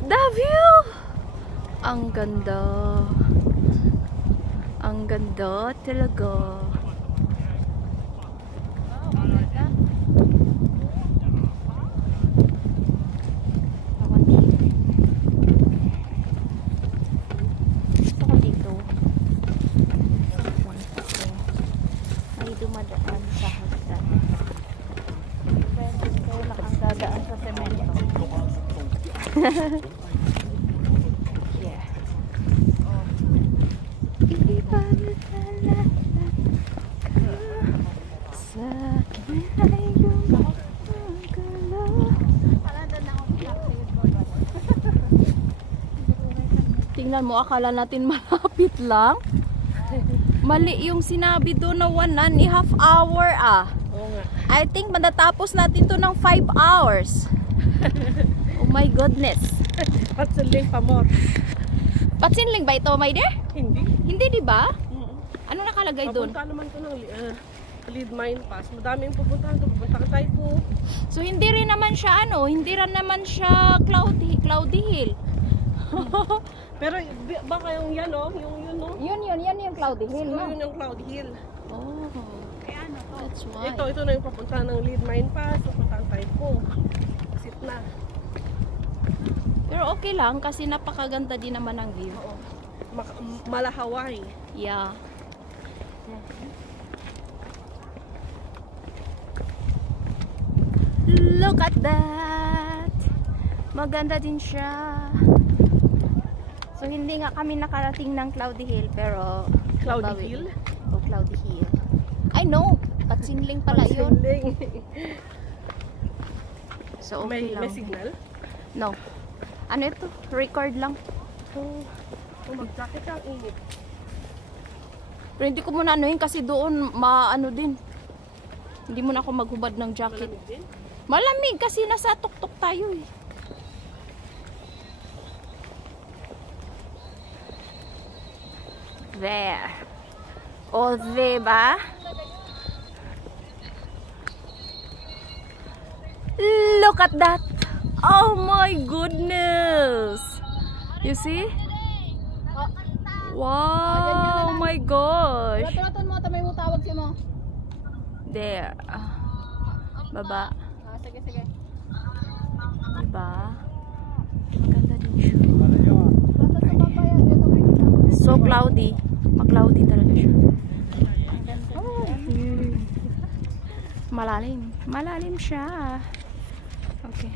The view! Ang ganda. Ang ganda talaga. Gusto ko dito. May dumadaan sa hagdan. Pwede ko nakadadaan sa semento. Yeah. Sa akin ay gumagalaw. Tingnan mo, akala natin malapit lang. Mali yung sinabi doon na 1.5 hour Oo nga. I think matatapos natin to ng 5 hours. Oh my goodness. Patsuling pa more. Patsinling ba ito, my dear? Hindi. Hindi, di ba? Ano nakalagay doon? Papunta naman ito ng Lead Mine Pass. Madaming pupuntahan doon. Pupunta ka tayo po. So hindi rin naman siya hindi rin naman siya cloudy hill. Pero baka yung yan oh, yung yun oh. Yan yung cloudy hill, Siguro no? yun yung Cloud Hill. Oh. That's why. Ito na yung papuntahan ng Lead Mine Pass. Pupuntahan tayo po. Exit na. Pero okay lang kasi napakaganda din naman ang view. Oo. Malahaway. Yeah. Look at that. Maganda din siya. So hindi nga kami nakarating ng Cloudy Hill pero Cloudy babawi. Hill? Oh, Cloudy Hill. I know. Patsinling pala yun. Patsuling. So okay lang. May signal? No. Ano ito? Record lang. Oh, mag-jacket ang init. Pero hindi ko muna anuhin kasi doon maano din. Hindi muna ako maghubad ng jacket. Malamig din? Malamig kasi nasa tuktok tayo eh. There. O, diba? Look at that. Oh my goodness. You see? Wow, oh my gosh. Laton mo, tamay mo tawag siya mo. There. Baba. Sige, sige. Diba? Maganda din siya. Basta sa papaya, dito kayo kita. So cloudy. Mag-cloudy talaga siya. Malalim. Malalim siya. Okay.